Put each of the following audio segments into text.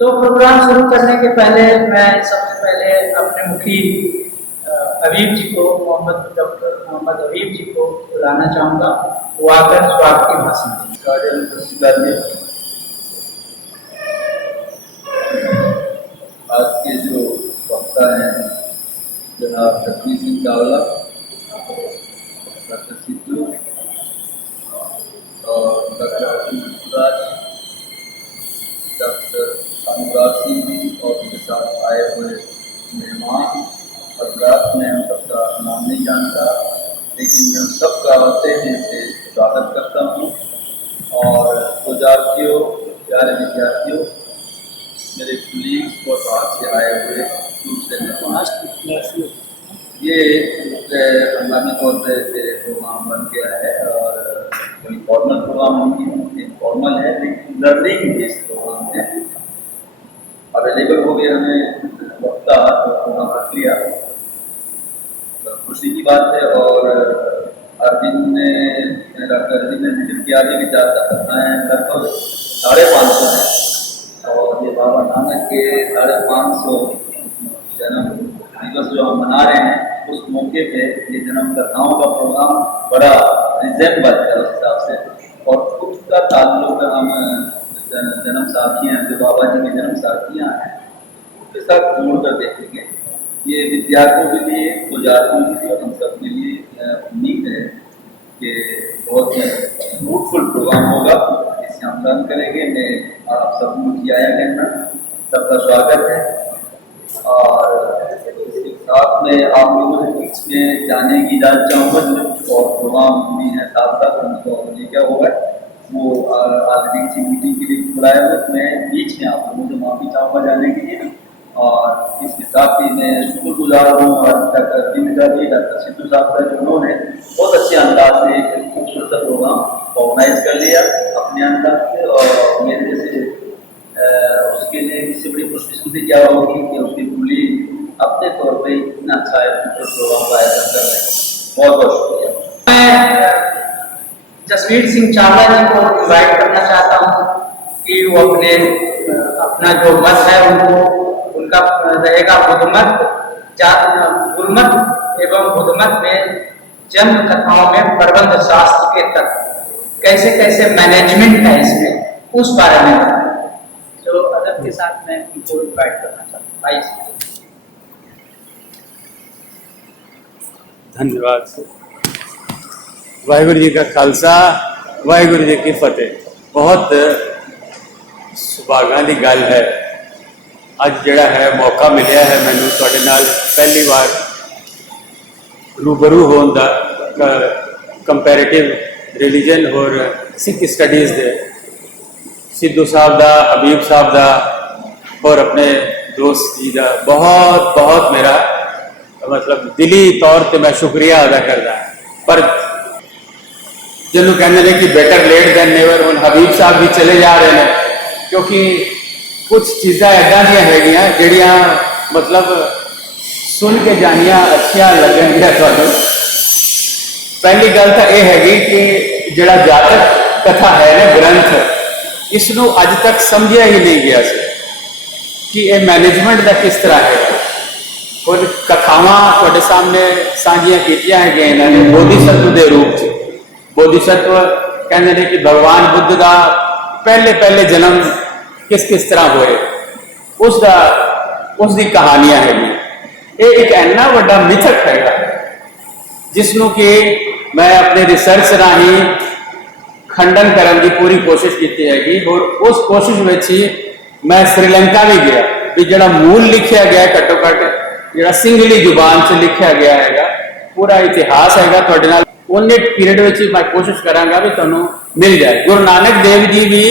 तो प्रोग्राम शुरू करने के पहले मैं सबसे पहले अपने मुखी हबीब जी को, डॉक्टर मोहम्मद हबीब जी को बुलाना चाहूँगा। वो आकर स्वागत की भाषण दें। आज के जो वक्ता हैं जनाब जगदीश सिंह चावला, डॉक्टर सिद्धू और डॉक्टर राज, डॉक्टर अनुराग सिंह जी और उनके साथ आए हुए मेहमान हजरात, मैं हम सबका नाम नहीं जानता, लेकिन मैं सबका तहे से स्वागत करता हूँ। और विद्यार्थियों, प्यारे विद्यार्थियों, मेरे कुलीग और बाहर से आए हुए दूसरे मेहमान, ये हंगामी तौर पर से प्रोग्राम बन गया है और कोई फॉर्मल प्रोग्राम नहीं, फॉर्मल है लेकिन लर्निंग बेस्ड प्रोग्राम है। अवेलेबल हो गया, हमें वक्ता तो प्रोग्राम रख लिया, खुशी की बात है। और अरविंद ने, डॉक्टर अरविंद ने जिक्र किया कि विचार कथाएँ लगभग 550 हैं और ये बाबा नानक के 550 जन्म दिवस जो हम मना रहे हैं, उस मौके पे ये जन्म कथाओं का प्रोग्राम बड़ा रिजेंबल है उस हिसाब से, और उसका ताल्लुक हम जन्म साथियाँ जो बाबा जी की जन्म साथियाँ हैं उनके साथ जोड़कर देखेंगे। ये विद्यार्थियों के लिए, विद्यार्थियों के लिए और हम सब के लिए उम्मीद है कि बहुत फ्रूटफुल प्रोग्राम होगा, इसे हम रन करेंगे। मैं आप सब की आया कहना, सबका स्वागत है। और इसके साथ में आप लोगों के बीच में जाने की इजाज़त चाहूँगा, और प्रोग्राम भी है साथ साथ उनको क्या होगा वो आखिरी किसी मीटिंग के लिए बुलाया हुआ, मैं बीच में आप लोगों से माफ़ी चाहूँगा जाने के लिए। और इसके साथ ही मैं शुक्रगुजार हूँ और डॉक्टर जिम्मेदारी डॉक्टर सिद्धू साहब का, जो उन्होंने बहुत अच्छे अंदाज से एक खूबसूरत प्रोग्राम ऑर्गेनाइज कर लिया अपने अंदाज से, और मेरे जैसे उसके लिए इससे बड़ी खुशकिस्मती क्या होगी कि उसकी कुली अपने तौर पे इतना अच्छा है प्रोग्राम का आयोजन कर रहे हैं। बहुत बहुत शुक्रिया। मैं जसवीर सिंह चावला जी को इन्वाइट करना चाहता हूँ कि वो अपना जो मत है उनका रहेगा बुद्धमत, गुरुमत एवं बुद्धमत में जन्म कथाओं में प्रबंध शास्त्र के तत्व कैसे कैसे मैनेजमेंट है इसमें, उस बारे में तो अदब के साथ मैं इनको इन्वाइट करना चाहता हूँ। धन्यवाद। वाहिगुरु जी का खालसा, वाहिगुरु जी की फतेह। बहुत सुभागा की गल है, अज जड़ा है मौका मिलया है मैनू तुहाडे नाल पहली बार रूबरू होने का, कंपैरेटिव रिलीजन और सिख स्टडीज़ दे सिद्धू साहब का, हबीब साहब का और अपने दोस्त जी का बहुत बहुत मेरा मतलब दिली तौर पर मैं शुक्रिया अदा करता। पर जिन्हों कहते हैं कि बेटर लेट दैन नेवर, हुण हबीब साहब भी चले जा रहे हैं, क्योंकि कुछ चीज़ां इदां दियां हैगियां जिहड़ियां मतलब सुन के जानिया अच्छियां लगणगियां तुहानूं। पहली गल तो यह हैगी कि जिहड़ा जातक कथा है ना ग्रंथ, इसनूं अज तक समझिया ही नहीं गया कि यह मैनेजमेंट का किस तरह है। कुछ कथावां तुहाडे सामने साझियां कीतियां है इन्होंने बोधिसत्व के रूप से। बोधिसत्व कहते हैं कि भगवान बुद्ध का पहले पहले जन्म किस किस तरह होए, उसकी कहानियां है। ये एक इन्ना वड्डा मिथक है जिसनों कि मैं अपने रिसर्च राही खंडन करने की पूरी कोशिश की हैगी, और उस कोशिश में ही मैं श्रीलंका भी गया भी जड़ा मूल लिखा गया घट्टो घट जो सिंगली जुबान से लिखा गया है, पूरा इतिहास है थोड़े नाल उन्ने पीरियड में मैं कोशिश करांगा भी तुहानूं मिल जाए। गुरु नानक देव जी भी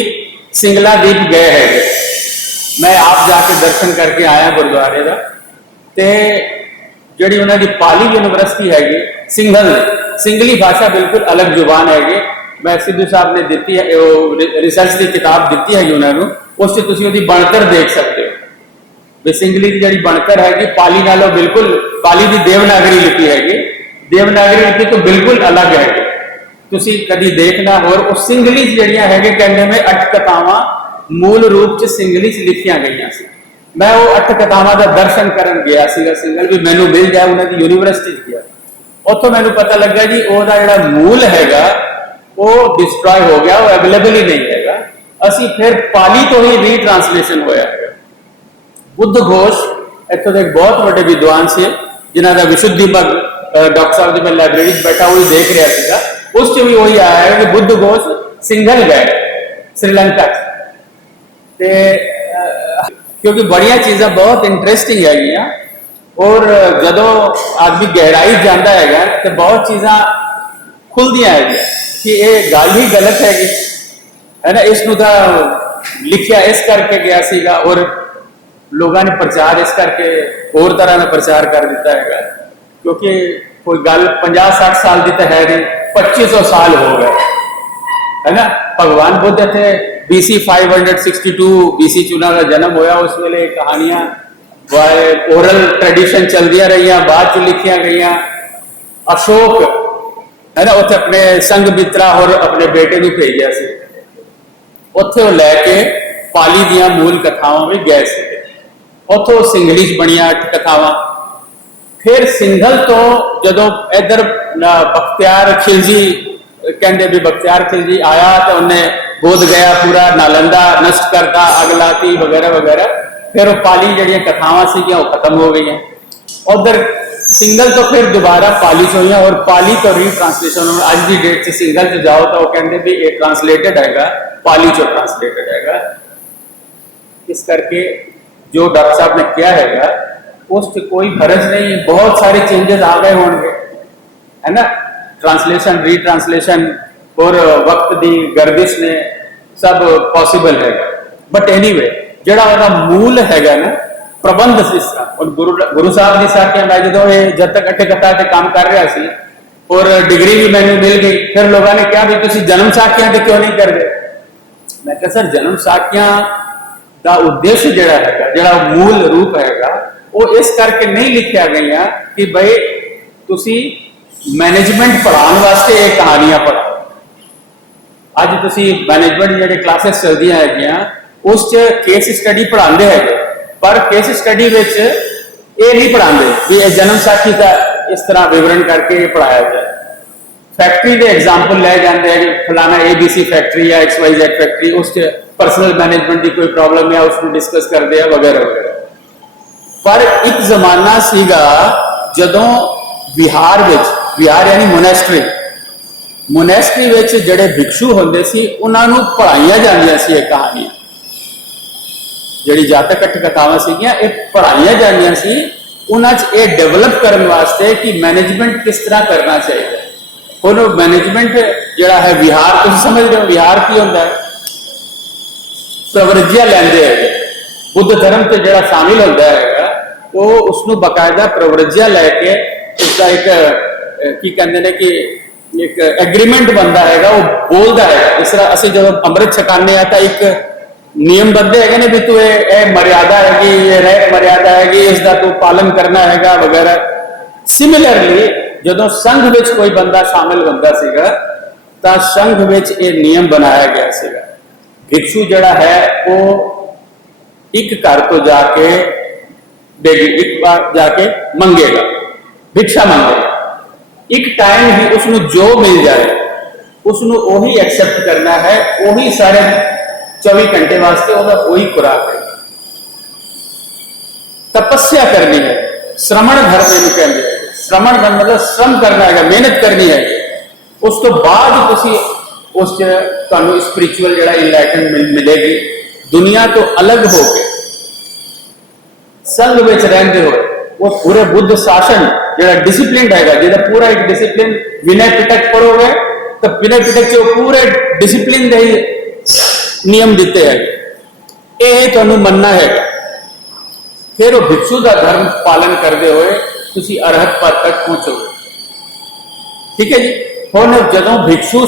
सिंगला द्वीप गए है, मैं आप जाके दर्शन करके आया गुरुद्वारे का। तो जी उन्होंने पाली यूनिवर्सिटी हैगी सिंगली भाषा बिल्कुल अलग जुबान हैगी। मैं सिद्धू साहब ने दी है रिसर्च की किताब दी है उन्होंने, उसकी बनतर देख सकते हो भी सिंगली की जी बनतर हैगी पाली नालों बिल्कुल, पाली की देवनागरी लिपि हैगी, देवनागरी लिपि तो बिल्कुल अलग है, तुसी कभी देखना। और उस सिंगली जड़ियां है कहने में 8 कथावां मूल रूप च सिंगली च लिखिया गई सी। मैं वो 8 कथावां का दर्शन करन गया सीगा सिंगल भी मैनू मिल जाए उन्होंने यूनीवर्सिटी गया उत्थों मैनू पता लगा जी ਉਹਦਾ ਜਿਹੜਾ मूल हैगा वो डिस्ट्रॉय हो गया वो अवेलेबल ही नहीं हैगा। ਅਸੀਂ फिर पाली तो ही रीट्रांसलेशन होया है। बुद्ध घोष इतों के एक बहुत बड़े विद्वान से जिन्हों का विशुद्धि मग डॉक्टर साहब जी मैं लाइब्रेरी बैठा हुई देख रहा था उस भी वही आया है कि बुद्ध घोष सिंगल गए श्रीलंका ते क्योंकि बड़िया चीज़ा बहुत इंटरेस्टिंग है और जदों आदमी गहराई जाता है तो बहुत चीज़ा खुलदियाँ है कि ये गल ही गलत हैगी है ना। इसनू तो लिखिया इस करके गया सीगा और लोगों ने प्रचार इस करके होर तरह का प्रचार कर दिता है क्योंकि कोई गल 50-60 साल की तो है नहीं 2500 साल हो गए है ना। भगवान बुद्ध थे BC 562 BC च उन्होंने जन्म होया उस वेले कहानियां ओरल ट्रेडिशन चलदियां रही बाद च लिखिया गई। अशोक है ना उत्थे अपने संग मित्रा और अपने बेटे को भेजा से उत्थे वो लैके पाली दियां मूल कथावां भी गए थे उतो सिंगली च बनिया 8 कथावां। फिर सिंगल तो जदों इधर बख्तियार खिलजी कहते भी बख्तियार खिलजी आया तो उन्हें बोध गया पूरा नालंदा नष्ट करता अग लाती वगैरह वगैरह। फिर वो पाली जड़ियाँ कथावां सीगियां वो खत्म हो गई। उधर सिंगल तो फिर दोबारा पाली च हुई और पाली तो रीट्रांसलेशन अज की डेट से सिंगल च जाओ तो वो कहते भी ये ट्रांसलेटेड हैगा पाली चो ट्रांसलेटेड हैगा। इस करके जो डॉक्टर साहब ने किया हैगा उस कोई फर्ज नहीं बहुत सारे चेंजेस आ गए होंगे है ना। ट्रांसलेशन रीट्रांसलेशन और वक्त की गर्दिश ने सब पॉसिबल है बट एनीवे जड़ा वह मूल हैगा ना प्रबंध इस तरह और गुरु साहब की साखियां मैं जो जब तक 8 कथा से काम कर रहा सी और डिग्री भी मैंने मिल गई फिर लोगों ने कहा भी तुम जन्म साखियां तो क्यों नहीं करते। मैं कहा सर जन्म साखियां का उद्देश्य जड़ा है जड़ा मूल रूप हैगा वो इस करके नहीं लिखिया गई कि भाई तुसी मैनेजमेंट पढ़ाने वास्ते ये कहानियां पढ़ो। अज तुसी मैनेजमेंट जो क्लासेस चलदियां है उस केस स्टडी पढ़ाते हैं पर केस स्टडी में ये नहीं पढ़ाते भी ये जन्म साखी का इस तरह विवरण करके पढ़ाया जाए। फैक्ट्री के एग्जाम्पल ले जाते हैं कि फलाना ABC फैक्ट्री या XYZ फैक्ट्री उस पर्सनल मैनेजमेंट की कोई प्रॉब्लम है उसको डिस्कस करते हैं वगैरह वगैरह। पर एक जमाना सीगा जदों विहार यानी मोनेस्ट्री विच जड़े भिक्षु होंदे सी उन्होंने पढ़ाइया जांदियां सी कहानियां जिहड़ी जातक 8 कथावां सीगियां ये पढ़ाइया जांदियां सी उन्हां च ये डेवलप करने वास्ते कि मैनेजमेंट किस तरह करना चाहिए। हुण मैनेजमेंट जिहड़ा है विहार तुसीं समझ रहे हो विहार की होंदा है प्रवृत्तियां लैंदे है बुद्ध धर्म से जिहड़ा शामिल होंदा है वो उसनूं बाकायदा प्रवृत्तियां लैके उसका एक की कहते हैं कि एक एग्रीमेंट बनता है वो बोलता है। इस तरह असं जो अमृत छकाने तो एक नियम बनते है ने भी तू ये मर्यादा हैगी ये रह मर्यादा हैगी इसका तू पालन करना हैगा वगैरह। सिमिलरली जो संघ विच कोई बंदा शामिल होता सीगा तो संघ विच ये नियम बनाया गया सीगा भिक्षु जड़ा है वो एक घर तो जाके देगी एक बार जाके मंगेगा भिक्षा मंगेगा एक टाइम ही उसको जो मिल जाए उसको वही एक्सेप्ट करना है वही सारे 24 घंटे वास्ते वही खुराक है। तपस्या करनी है श्रमण धर्म में कहते हैं श्रमण धर्म मतलब श्रम करना है मेहनत करनी है उस तो बाद तुसी उस तुहानू स्पिरिचुअल जड़ा इनलाइटनमेंट मिलेगी। दुनिया तो अलग हो गए संघ में रहते हो वो पूरे बुद्ध शासन जो डिसिप्लिन है जिहदा पूरा एक डिसिप्लिन विनय पिटक पढ़ोगे तो विनय पिटक जो पूरे डिसिप्लिन के नियम दिते हैं ये तुहानू मनना है। फिर वो भिक्षु का धर्म पालन करते हुए तुसी अरहत पद तक पहुंचोगे। ठीक है जी। हुण जदों भिक्षु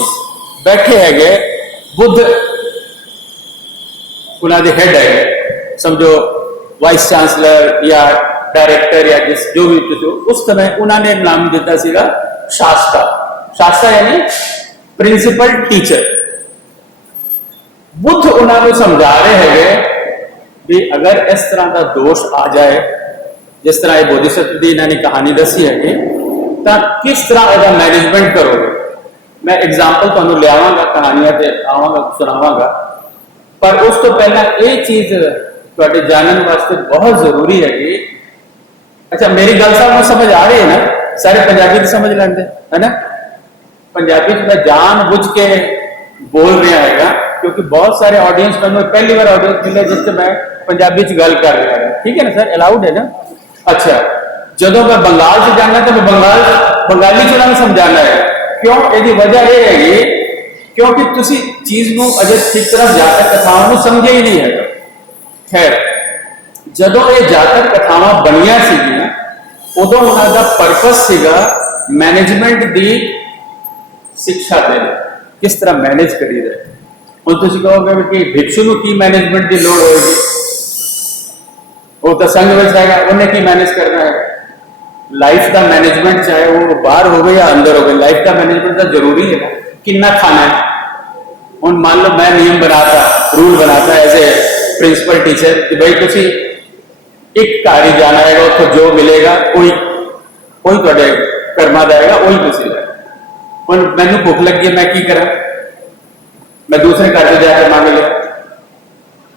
बैठे है बुद्ध उन्होंने हेड है समझो वाइस चांसलर या डायरेक्टर या जिस जो भी उस समय उन्होंने नाम दिता सीगा शास्त्रा। शास्त्रा यानी प्रिंसिपल टीचर। बुद्ध उन्होंने समझा रहे हैं भी अगर इस तरह का दोष आ जाए, जिस तरह ये बोधिसत्व की इन्होंने कहानी दसी है, तो किस तरह इसका मैनेजमेंट करोगे। मैं एग्जाम्पल तुहानू लियावांगा, कहानियां ते आवांगा, सुनावांगा, पर उस तो पहला ये चीज तुहाडे जानने वास्ते बहुत जरूरी है कि अच्छा मेरी गल साहब समझ आ रही है ना, सारे पंजाबी तो समझ लेंगे है ना। पंजाबी मैं जान बुझ के बोल रहा है क्योंकि बहुत सारे ऑडियंस मैं पहली बार ऑडियंस मिले जिससे मैं पंजाबी च गल कर रहा हूं, ठीक है ना सर, अलाउड है ना। अच्छा जो मैं बंगाल से जाना तो मैं बंगाली च उन्होंने समझाना है, क्यों, यदि वजह यह है क्योंकि तुसी चीज को अजे ठीक तरह जातक कथाओं को समझे ही नहीं है। खैर जदों ये जातक कथावां बनिया सीगियां उदों उन्होंने परपस सीगा मैनेजमेंट की शिक्षा देना, किस तरह मैनेज करी दे। हुण तुसीं कहोगे कि भिक्षु को की मैनेजमेंट की लोड़ होगी, वो तो संघ में जाएगा, उन्हें की मैनेज करना है। लाइफ का मैनेजमेंट चाहे वो बाहर हो या अंदर हो, लाइफ का मैनेजमेंट तो जरूरी है ना। कितना खाना है, हूँ मान लो मैं नियम बनाता, रूल बनाता एज ए प्रिंसिपल टीचर कि भाई तुसी एक घर ही जाना है, उतो जो मिलेगा वही तुहाडे कर्मा जाएगा, वही तुसी लेना। हुण मैनू भुख लगी है, मैं की करा, मैं दूसरे घर से जाकर मांग लिया,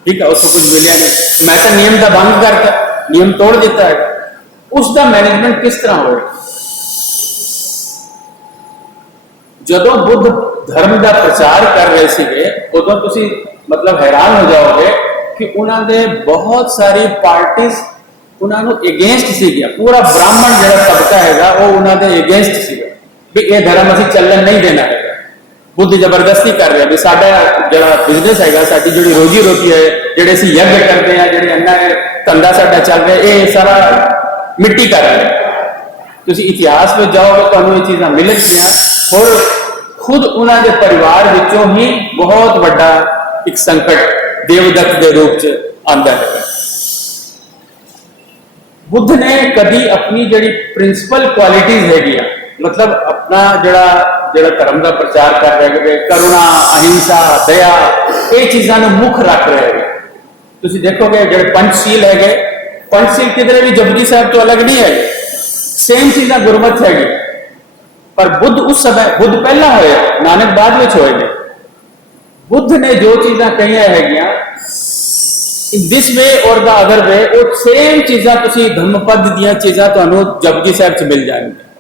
ठीक है, उसको कुछ मिलिया नहीं, मैं तो नियम का भंग करता, नियम तोड़ दिता है। उसका मैनेजमेंट किस तरह हो। जदों बुद्ध धर्म का प्रचार कर रहे थे उदों तुसी मतलब हैरान हो जाओगे कि उन्होंने बहुत सारी पार्टीज उन्होंने अगेंस्ट सी, पूरा ब्राह्मण जो तबका है वो उन्होंने अगेंस्ट सी भी ये धर्म असी चलन नहीं देना है। बुद्ध जबरदस्ती कर रहे भी साडा जो बिजनेस है, साडी जिहड़ी रोजी रोटी है, जिहड़े असीं यज्ञ करते हैं, जिहड़े अन्ना धंधा साडा चल रहा है, ये सारा मिट्टी कर रहे हैं। तुसीं इतिहास में जाओगे तो ये चीज़ां मिलणगियां और खुद उन्होंने परिवार विचों ही बहुत बड़ा एक संकट देवदत्त के रूप च आंदा है। बुद्ध ने कभी अपनी जिहड़ी प्रिंसिपल क्वालिटीज हैगी, मतलब अपना जड़ा धर्म का प्रचार कर रहे हैं, करुणा, अहिंसा, दया, ये चीज़ों को मुख रख रहे हैं। तुसीं देखोगे जो पंचशील है, पंचशील किधरे भी जपजी साहब तो अलग नहीं है, सेम चीज़ा गुरमत हैगी। पर बुद्ध उस समय, बुद्ध पहला होया, नानक बाद में होए। बुद्ध ने जो चीज़ा कही है इन दिस वे और द अदर वे, वो सेम चीज़ा तुसीं धर्मपद दियां चीज़ा तुहानूं जपजी साहब च मिल जाएंगे।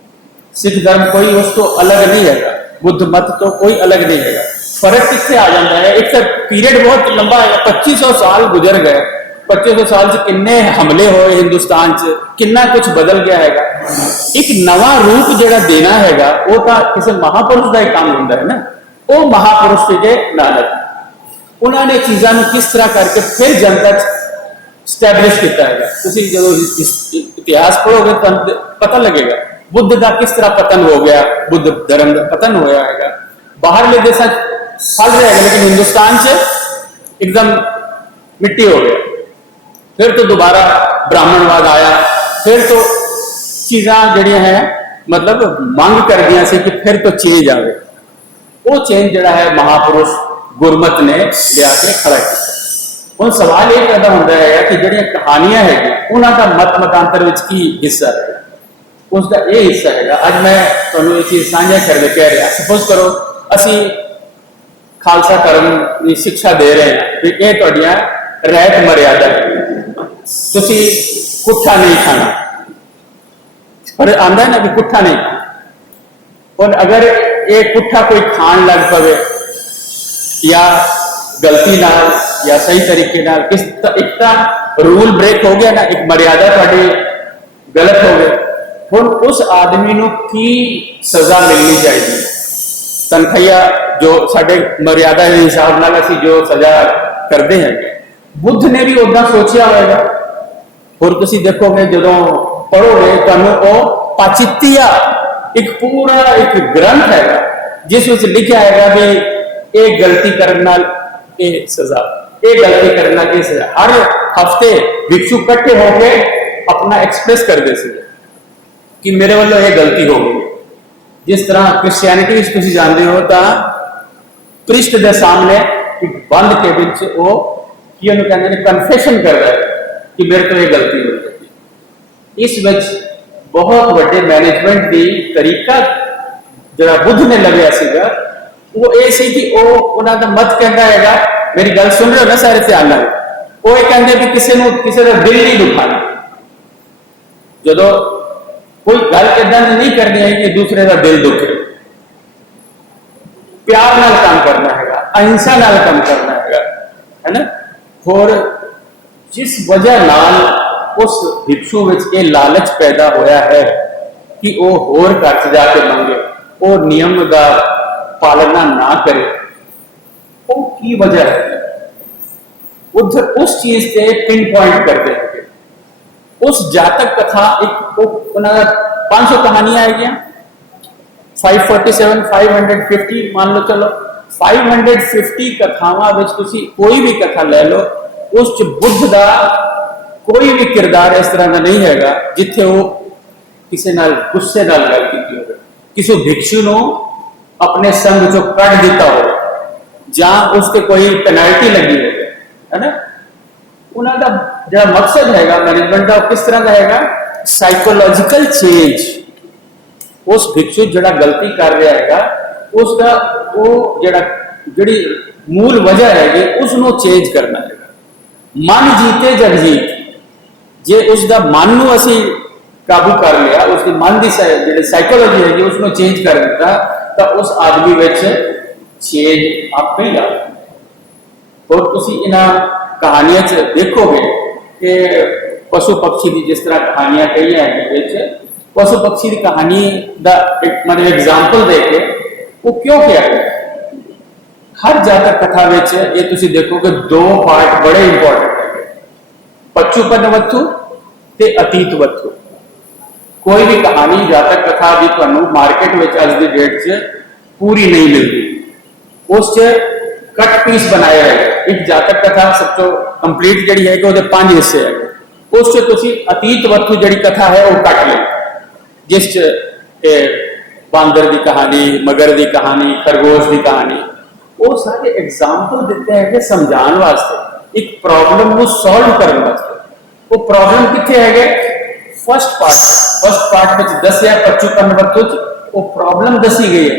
सिख धर्म कोई उस तो अलग नहीं है, बुद्ध मत तो कोई अलग नहीं है। फर्क कितने आ जाता है, एक तो पीरियड बहुत लंबा है, 2500 साल गुजर गए, 2500 साल से किन्ने हमले होए हिंदुस्तान च, किन्ना कुछ बदल गया है। एक नवा रूप जो देना है वो तो किसी महापुरुष का ही काम होता है ना। वो महापुरुष थे नानक, उन्होंने चीज़ों को किस तरह करके फिर जनता स्टैबलिश किया है। तुसीं जो इतिहास पढ़ोगे तो पता लगेगा बुद्ध का किस तरह पतन हो गया, बुद्ध धर्म का पतन होया है। बाहरले देश फल रहे हैं लेकिन हिंदुस्तान से एकदम मिट्टी हो गया। फिर तो दोबारा ब्राह्मणवाद आया, फिर तो चीज़ा जड़ियाँ हैं मतलब मांग कर दिया से कि फिर तो चेंज आवे। वो चेंज जड़ा है महापुरुष गुरमत ने लिया के खड़ा किया। हुण सवाल ये पैदा होता है कि जड़ियाँ कहानियां है उन्होंने मत मतांतर विच की हिस्सा है, उसका ये हिस्सा है। अज मैं तुहानूं ये चीज़ साझा करके कह रहा, सपोज करो असी खालसा धर्म की शिक्षा दे रहे हैं कि ये तुहाडियां रहत मर्यादा है, तुसी कुट्ठा नहीं खाना, पर आंदा है ना कि कुट्ठा नहीं खाना। और अगर ये कुट्ठा कोई खान लग पवे या गलती नाल या सही तरीके नाल किस एक रूल ब्रेक हो गया ना, एक मर्यादा तुहाडी गलत हो गई, हुण उस आदमी नूं की सजा मिलनी चाहिए। तनखैया जो साडे मर्यादा के हिसाब नाल असीं जो सजा करते हैं, बुद्ध ने भी उदा सोचा होगा। और तुसीं देखोगे जदों पढ़ोगे तुहानूं ओ पाचित्तिया एक पूरा एक ग्रंथ है जिस विच लिखा है भी एक गलती करने नाल ये सजा, एक गलती करने नाल ये सजा। हर हफ्ते भिक्षु इकट्ठे होकर अपना एक्सप्रेस करते थे कि मेरे वालों ये गलती हो गई। जिस तरह क्रिश्चियनिटी तुसीं जानते हो तो प्रिस्ट के सामने एक बंद केबिन च वो की उन्होंने कहते हैं कन्फेशन कर रहा है कि मेरे तो ये गलती हो गई। इस विच बहुत बड़े मैनेजमेंट की तरीका जरा बुद्ध ने लग्या सीगा वो ये सी कि वो उन्हों का मत कहता है, मेरी गल सुन रहे हो ना सारे ध्यान नाल, वो ये कहते भी किसी का दिल नहीं दुखाना, जो कोई गल इदा नहीं करनी है कि दूसरे का दिल दुखे, प्यार नाल काम करना है, अहिंसा नाल काम करना है ना। और जिस वजह नाल उस भिक्षु विच ये लालच पैदा होया है कि वो होर घर च जाके मंगे, वो नियम का पालना ना करे, वो की वजह है उधर उस चीज से पिन पॉइंट करते हैं। उस जातक कथा एक 500 कहानियां आएगी, 547 550 मान लो, चलो 550 कथावां विच तुसी कोई भी कथा ले लो, उस च बुद्ध का कोई भी किरदार इस तरह का नहीं है जिथे वो किसी नाल गुस्से नाल गल कीती होवे, किसी भिक्षु नूं अपने संग चो कढ़ दिता हो, जां उसके कोई पेनल्टी लगी हो, है ना। उन्होंने जो मकसद है मैनेजमेंट का किस तरह का है, साइकोलॉजिकल चेंज। उस भिक्षु जड़ा गलती कर रहा है उसका वो जी मूल वजह है उसको चेंज करना है। मन जीते जग जीत, जे उसका मन को असी काबू कर लिया, उसकी मन की जी साइकोलॉजी है उसको चेंज कर दिता, तो उस आदमी में चेंज आप ही आ। और तुसी इन्हां कहानियां च देखोगे कि पशु पक्षी की जिस तरह कहानियां कही हैं, पशु पक्षी की कहानी का एक मतलब एग्जाम्पल देके वो क्यों किया गया। हर जातक कथा में ये तुसी देखोगे 2 पार्ट बड़े इंपॉर्टेंट है, पचुपन वत्थु ते अतीत वत्थु। कोई भी कहानी जातक कथा भी तुहानू मार्केट में अज की डेट च पूरी नहीं मिलती, उस कट पीस बनाया है। एक जातक कथा सब तो कंप्लीट जी है कि 5 हिस्से है, उस अतीत वत्थु जी कथा है वो कट ले, जिस बांदर की कहानी, मगर की कहानी, खरगोश की कहानी, वो सारे एग्जाम्पल देते हैं कि समझाने वास्ते, एक प्रॉब्लम को सॉल्व करने वास्ते। वो प्रॉब्लम कितने है, फर्स्ट पार्ट में दसिया 55 वत्थु वो प्रॉब्लम दसी गई है